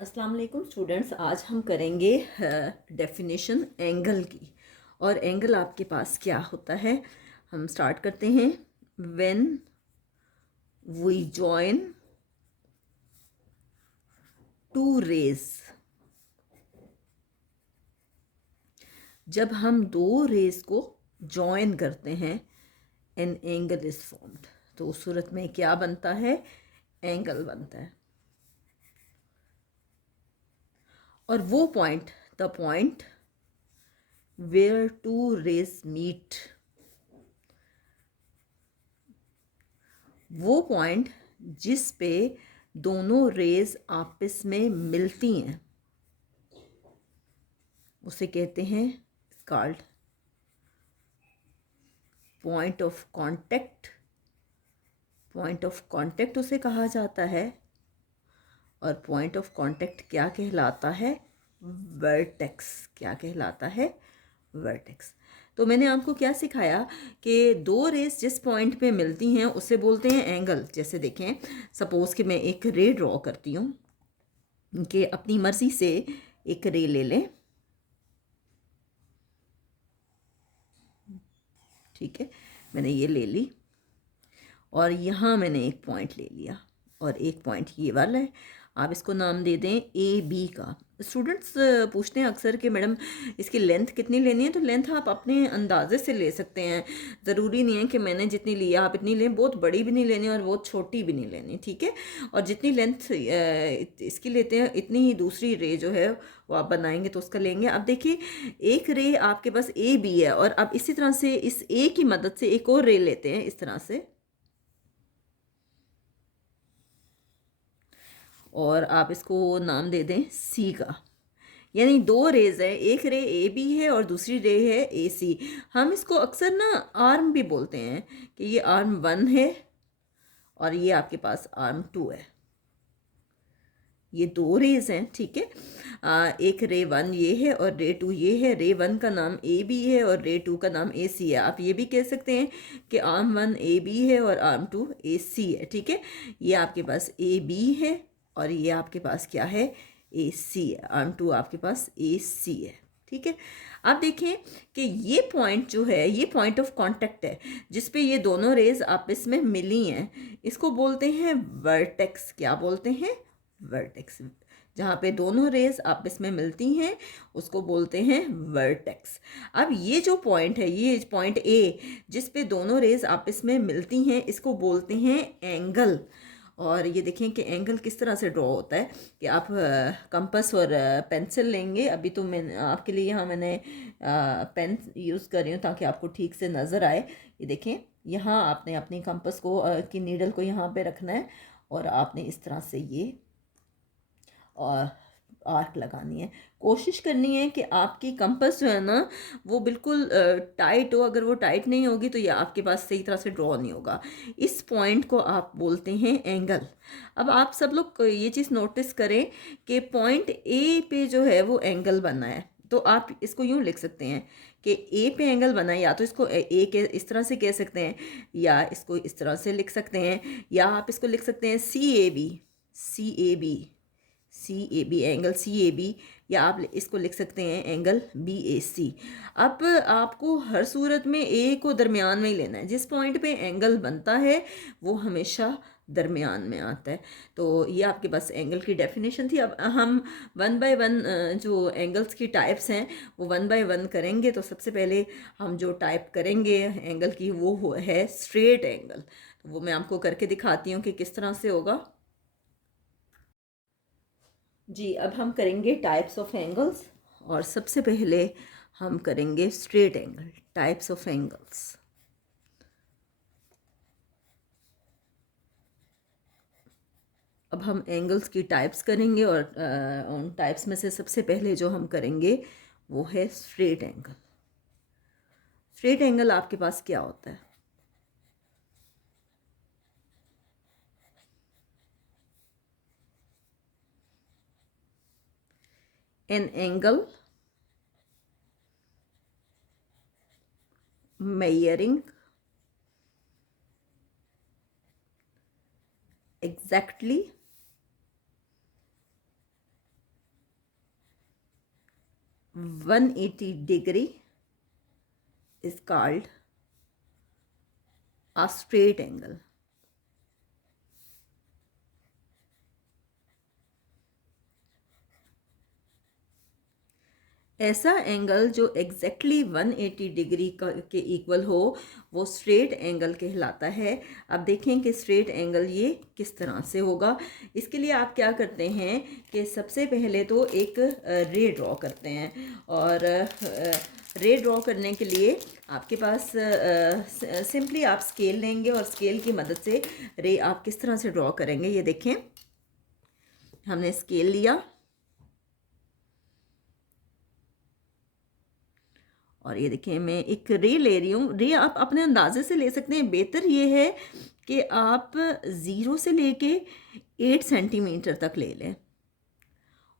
अस्सलाम वालेकुम स्टूडेंट्स, आज हम करेंगे डेफिनेशन एंगल की। और एंगल आपके पास क्या होता है, हम स्टार्ट करते हैं। When we join two rays, जब हम दो रेज को जॉइन करते हैं, एन एंगल इज फॉर्म्ड। तो उस सूरत में क्या बनता है? एंगल बनता है। और वो point, the point where two rays meet, वो पॉइंट जिस पे दोनों रेज आपस में मिलती हैं, उसे कहते हैं called point of contact. Point of contact उसे कहा जाता है। और पॉइंट ऑफ कांटेक्ट क्या कहलाता है? वर्टेक्स। क्या कहलाता है? वर्टेक्स। तो मैंने आपको क्या सिखाया कि दो रेस जिस पॉइंट पे मिलती हैं उसे बोलते हैं एंगल। जैसे देखें, सपोज कि मैं एक रे ड्रॉ करती हूँ, कि अपनी मर्जी से एक रे ले लें, ठीक है, मैंने ये ले ली और यहाँ मैंने एक पॉइंट ले लिया और एक पॉइंट ये वाला है। आप इसको नाम दे दें ए बी का। स्टूडेंट्स पूछते हैं अक्सर कि मैडम इसकी लेंथ कितनी लेनी है। तो लेंथ आप अपने अंदाजे से ले सकते हैं, ज़रूरी नहीं है कि मैंने जितनी लिया आप इतनी लें। बहुत बड़ी भी नहीं लेनी और बहुत छोटी भी नहीं लेनी, ठीक है। और जितनी लेंथ इसकी लेते हैं, इतनी ही दूसरी रे जो है वो आप बनाएंगे तो उसका लेंगे। अब देखिए, एक रे आपके पास ए बी है और अब इसी तरह से इस ए की मदद से एक और रे लेते हैं, इस तरह से। और आप इसको नाम दे दें सी का। यानी दो रेज है, एक रे ए बी है और दूसरी रे है ए सी। हम इसको अक्सर ना आर्म भी बोलते हैं, कि ये आर्म 1 है और ये आपके पास आर्म 2 है। ये दो रेज हैं, ठीक है। एक रे 1 ये है और रे 2 ये है। रे 1 का नाम ए बी है और रे 2 का नाम ए सी है। आप ये भी कह सकते हैं कि आर्म 1 ए बी है और आर्म 2 ए सी है, ठीक है। ये आपके पास ए बी है और ये आपके पास क्या है? ए सी है। आर्म 2 आपके पास ए सी है, ठीक है। अब देखें कि ये पॉइंट जो है, ये पॉइंट ऑफ कांटेक्ट है जिस पे ये दोनों रेज आपस में मिली हैं। इसको बोलते हैं वर्टेक्स। क्या बोलते हैं? वर्टेक्स। जहाँ पे दोनों रेज आपस में मिलती हैं उसको बोलते हैं वर्टेक्स। अब ये जो पॉइंट है, ये पॉइंट ए जिस पे दोनों रेज आपस में मिलती हैं, इसको बोलते हैं एंगल। और ये देखें कि एंगल किस तरह से ड्रॉ होता है, कि आप कंपास और पेंसिल लेंगे। अभी तो मैं आपके लिए यहाँ मैंने पेन यूज़ कर रही हूँ ताकि आपको ठीक से नज़र आए। ये देखें, यहाँ आपने अपनी कंपास को की नीडल को यहाँ पे रखना है और आपने इस तरह से ये और आर्क लगानी है। कोशिश करनी है कि आपकी कंपास जो है ना वो बिल्कुल टाइट हो। अगर वो टाइट नहीं होगी तो ये आपके पास सही तरह से ड्रॉ नहीं होगा। इस पॉइंट को आप बोलते हैं एंगल। अब आप सब लोग ये चीज़ नोटिस करें कि पॉइंट ए पे जो है वो एंगल बना है। तो आप इसको यूँ लिख सकते हैं कि ए पे एंगल बना है। या तो इसको ए के इस तरह से कह सकते हैं, या इसको इस तरह से लिख सकते हैं, या आप इसको लिख सकते हैं C A B. C A B, C A B, angle C A B. या आप इसको लिख सकते हैं एंगल बी ए सी। अब आपको हर सूरत में ए को दरमियान में ही लेना है। जिस पॉइंट पे एंगल बनता है वो हमेशा दरमियान में आता है। तो ये आपके पास एंगल की डेफिनेशन थी। अब हम वन बाय वन जो एंगल्स की टाइप्स हैं वो वन बाय वन करेंगे। तो सबसे पहले हम जो टाइप करेंगे एंगल की वो है स्ट्रेट एंगल। तो वो मैं आपको करके दिखाती हूँ कि किस तरह से होगा। जी, अब हम करेंगे टाइप्स ऑफ एंगल्स। और सबसे पहले हम करेंगे straight angle, types of angles. अब हम एंगल्स की टाइप्स करेंगे और उन टाइप्स में से सबसे पहले जो हम करेंगे वो है स्ट्रेट एंगल। स्ट्रेट एंगल आपके पास क्या होता है? An angle measuring exactly 180 degree is called a straight angle. ऐसा एंगल जो एग्जैक्टली 180 डिग्री के इक्वल हो वो स्ट्रेट एंगल कहलाता है। अब देखें कि स्ट्रेट एंगल ये किस तरह से होगा। इसके लिए आप क्या करते हैं कि सबसे पहले तो एक रे ड्रॉ करते हैं, और रे ड्रॉ करने के लिए आपके पास सिंपली आप स्केल लेंगे और स्केल की मदद से रे आप किस तरह से ड्रॉ करेंगे। ये देखें, हमने स्केल लिया और ये देखिए मैं एक रे ले रही हूँ। रे आप अपने अंदाजे से ले सकते हैं। बेहतर ये है कि आप 0 से लेके 8 सेंटीमीटर तक ले लें,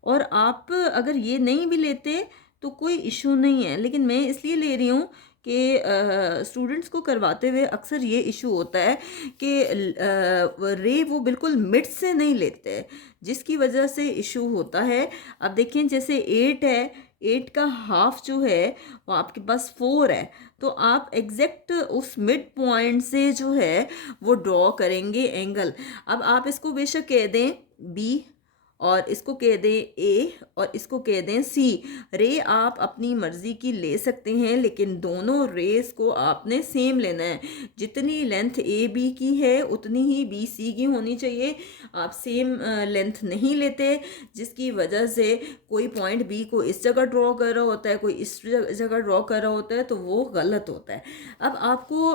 और आप अगर ये नहीं भी लेते तो कोई इशू नहीं है, लेकिन मैं इसलिए ले रही हूँ कि स्टूडेंट्स को करवाते हुए अक्सर ये इशू होता है कि रे वो बिल्कुल मिड से नहीं लेते, जिसकी वजह से इशू होता है। अब देखें जैसे 8 है, 8 का हाफ जो है वो आपके पास 4 है, तो आप एग्जैक्ट उस मिड पॉइंट से जो है वो ड्रॉ करेंगे एंगल। अब आप इसको बेशक कह दें बी, और इसको कह दें ए, और इसको कह दें सी। रे आप अपनी मर्ज़ी की ले सकते हैं, लेकिन दोनों रेस को आपने सेम लेना है। जितनी लेंथ ए बी की है उतनी ही बी सी की होनी चाहिए। आप सेम लेंथ नहीं लेते, जिसकी वजह से कोई पॉइंट बी को इस जगह ड्रॉ कर रहा होता है, कोई इस जगह ड्रॉ कर रहा होता है, तो वो गलत होता है। अब आपको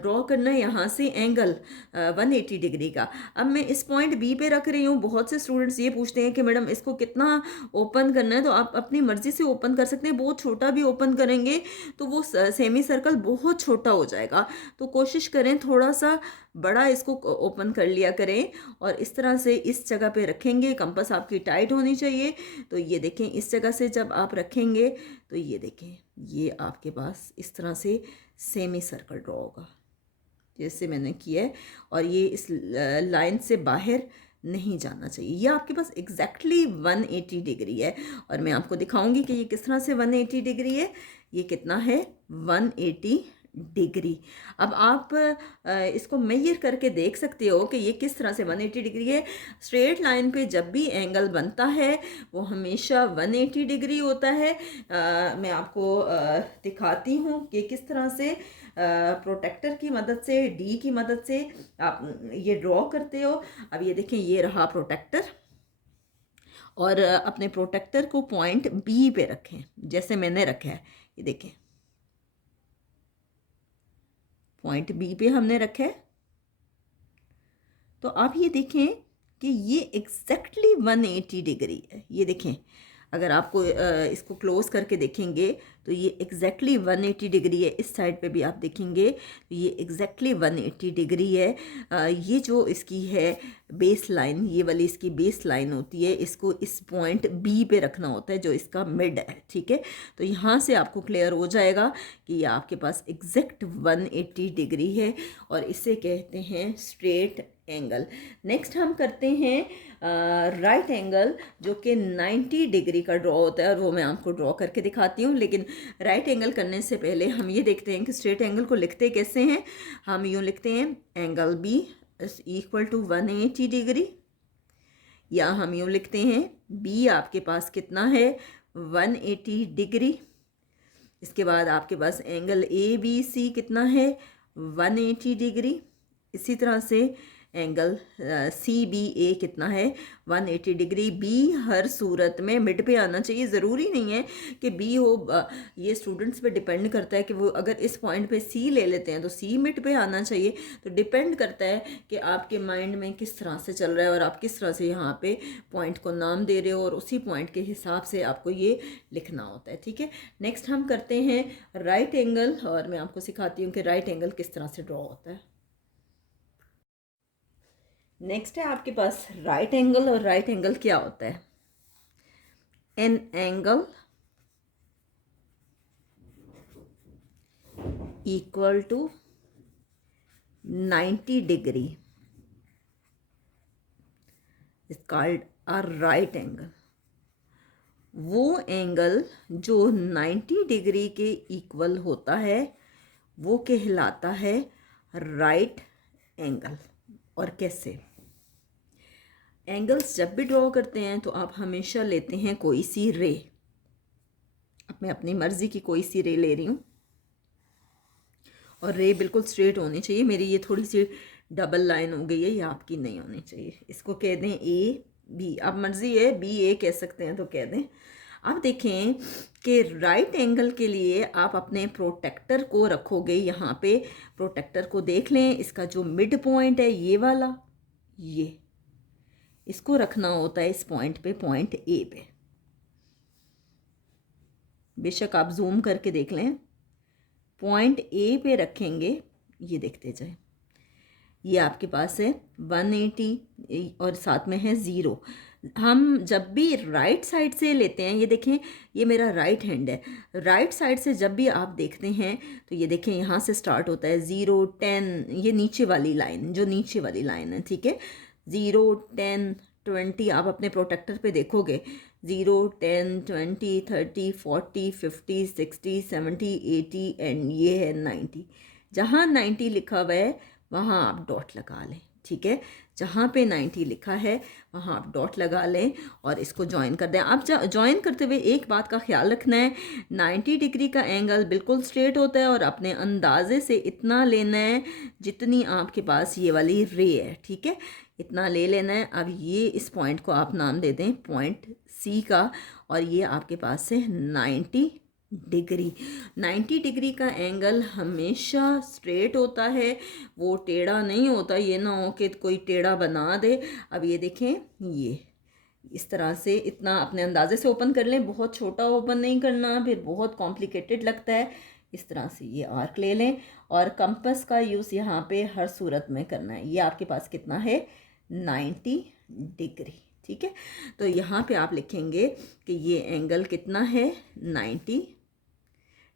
ड्रॉ करना है यहाँ से एंगल 180 डिग्री का। अब मैं इस पॉइंट बी पे रख रही हूँ। बहुत से स्टूडेंट्स ये पूछते हैं कि मैडम इसको कितना ओपन करना है, तो आप अपनी मर्ज़ी से ओपन कर सकते हैं। बहुत छोटा भी ओपन करेंगे तो वो सेमी सर्कल बहुत छोटा हो जाएगा, तो कोशिश करें थोड़ा सा बड़ा इसको ओपन कर लिया करें, और इस तरह से इस जगह पे रखेंगे। कंपास आपकी टाइट होनी चाहिए। तो ये देखें, इस जगह से जब आप रखेंगे तो ये देखें, ये आपके पास इस तरह से सेमी सर्कल ड्रॉ होगा जैसे मैंने किया है, और ये इस लाइन से बाहर नहीं जाना चाहिए। ये आपके पास एग्जैक्टली 180 डिग्री है, और मैं आपको दिखाऊंगी कि ये किस तरह से 180 डिग्री है। ये कितना है 180 डिग्री। अब आप इसको मेजर करके देख सकते हो कि ये किस तरह से 180 डिग्री है। स्ट्रेट लाइन पे जब भी एंगल बनता है वो हमेशा 180 डिग्री होता है। मैं आपको दिखाती हूँ कि किस तरह से प्रोटेक्टर की मदद से, डी की मदद से आप ये ड्रॉ करते हो। अब ये देखें, ये रहा प्रोटेक्टर, और अपने प्रोटेक्टर को पॉइंट बी पे रखें जैसे मैंने रखा है। ये देखें, पॉइंट बी पे हमने रखा है। तो आप ये देखें कि ये एग्जैक्टली 180 डिग्री है। ये देखें, अगर आपको इसको क्लोज करके देखेंगे तो ये एग्जैक्टली 180 डिग्री है। इस साइड पे भी आप देखेंगे तो ये एग्जैक्टली 180 डिग्री है। ये जो इसकी है बेस लाइन, ये वाली इसकी बेस लाइन होती है, इसको इस पॉइंट बी पे रखना होता है जो इसका मिड है। ठीक है, तो यहाँ से आपको क्लियर हो जाएगा कि ये आपके पास एग्जैक्ट 180 डिग्री है, और इसे कहते हैं स्ट्रेट एंगल। नेक्स्ट हम करते हैं राइट एंगल, जो कि 90 डिग्री का ड्रॉ होता है, और वो मैं आपको ड्रॉ करके दिखाती हूँ। लेकिन राइट एंगल करने से पहले हम ये देखते हैं कि स्ट्रेट एंगल को लिखते कैसे हैं। हम यूँ लिखते हैं angle B equal to 180 degree, या हम यूँ लिखते हैं बी आपके पास कितना है 180 डिग्री। इसके बाद आपके पास एंगल ए बी सी कितना है 180 डिग्री। इसी तरह से एंगल सी बी ए कितना है 180 डिग्री। बी हर सूरत में मिड पे आना चाहिए। ज़रूरी नहीं है कि बी हो, ये स्टूडेंट्स पे डिपेंड करता है कि वो अगर इस पॉइंट पे सी ले लेते हैं तो सी मिड पे आना चाहिए। तो डिपेंड करता है कि आपके माइंड में किस तरह से चल रहा है और आप किस तरह से यहाँ पे पॉइंट को नाम दे रहे हो, और उसी पॉइंट के हिसाब से आपको ये लिखना होता है। ठीक है, नेक्स्ट हम करते हैं राइट एंगल, और मैं आपको सिखाती हूँ कि राइट एंगल किस तरह से ड्रॉ होता है। नेक्स्ट है आपके पास राइट एंगल, और राइट एंगल क्या होता है। An angle equal to 90 degree is called a right angle. वो एंगल जो 90 डिग्री के इक्वल होता है वो कहलाता है राइट एंगल। और कैसे? एंगल्स जब भी ड्रॉ करते हैं तो आप हमेशा लेते हैं कोई सी रे। अब मैं अपनी मर्ज़ी की कोई सी रे ले रही हूँ और रे बिल्कुल स्ट्रेट होनी चाहिए। मेरी ये थोड़ी सी डबल लाइन हो गई है, ये आपकी नहीं होनी चाहिए। इसको कह दें ए बी, अब मर्ज़ी है बी ए कह सकते हैं तो कह दें। अब देखें कि राइट एंगल के लिए आप अपने प्रोटेक्टर को रखोगे यहाँ पे। प्रोटेक्टर को देख लें, इसका जो मिड पॉइंट है ये वाला, ये इसको रखना होता है इस पॉइंट पे, पॉइंट ए पे। बेशक आप जूम करके देख लें, पॉइंट ए पे रखेंगे, ये देखते जाए। ये आपके पास है 180 और साथ में है 0। हम जब भी राइट साइड से लेते हैं, ये देखें ये मेरा राइट हैंड है, राइट साइड से जब भी आप देखते हैं तो ये देखें यहाँ से स्टार्ट होता है 0 10, ये नीचे वाली लाइन, जो नीचे वाली लाइन है, ठीक है। 0 10 20 आप अपने प्रोटेक्टर पे देखोगे, 0 10 20 30 40 50 60 70 80 एंड ये है 90। जहाँ 90 लिखा हुआ है वहाँ आप डॉट लगा लें, ठीक है। जहाँ पे 90 लिखा है वहाँ आप डॉट लगा लें और इसको ज्वाइन कर दें। आप ज्वाइन करते हुए एक बात का ख्याल रखना है, 90 डिग्री का एंगल बिल्कुल स्ट्रेट होता है और अपने अंदाजे से इतना लेना है जितनी आपके पास ये वाली रे है, ठीक है, इतना ले लेना है। अब ये इस पॉइंट को आप नाम दे दें पॉइंट सी का, और ये आपके पास है 90 डिग्री। 90 डिग्री का एंगल हमेशा स्ट्रेट होता है, वो टेढ़ा नहीं होता। ये ना हो कि कोई टेढ़ा बना दे। अब ये देखें, ये इस तरह से इतना अपने अंदाजे से ओपन कर लें, बहुत छोटा ओपन नहीं करना, फिर बहुत कॉम्प्लिकेटेड लगता है। इस तरह से ये आर्क ले लें और कंपास का यूज़ यहाँ पे हर सूरत में करना है। ये आपके पास कितना है 90 डिग्री, ठीक है। तो यहाँ पे आप लिखेंगे कि ये एंगल कितना है 90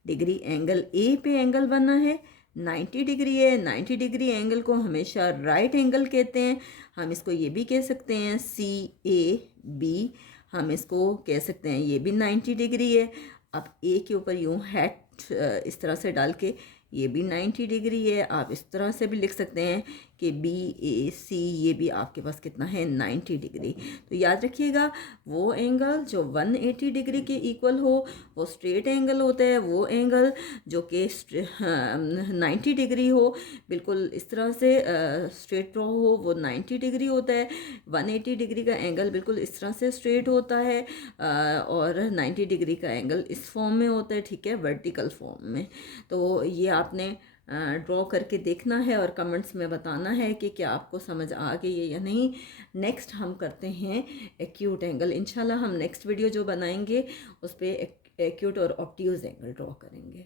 डिग्री। एंगल ए पे एंगल बना है 90 डिग्री है। 90 डिग्री एंगल को हमेशा राइट एंगल कहते हैं। हम इसको ये भी कह सकते हैं CAB, हम इसको कह सकते हैं ये भी 90 डिग्री है। अब ए के ऊपर यूँ हैट इस तरह से डाल के ये भी 90 डिग्री है। आप इस तरह से भी लिख सकते हैं कि BAC, ये भी आपके पास कितना है 90 डिग्री। तो याद रखिएगा, वो एंगल जो 180 डिग्री के इक्वल हो वो स्ट्रेट एंगल होता है। वो एंगल जो कि 90 डिग्री हो, बिल्कुल इस तरह से स्ट्रेट ड्रॉ हो, वो 90 डिग्री होता है। 180 डिग्री का एंगल बिल्कुल इस तरह से स्ट्रेट होता है और 90 डिग्री का एंगल इस फॉर्म में होता है, ठीक है, वर्टिकल फॉर्म में। तो ये आपने ड्रॉ करके देखना है और कमेंट्स में बताना है कि क्या आपको समझ आ गई है या नहीं। नेक्स्ट हम करते हैं एक्यूट एंगल। इंशाल्लाह हम नेक्स्ट वीडियो जो बनाएंगे उस पर एक्यूट और ऑब्ट्यूज एंगल ड्रॉ करेंगे।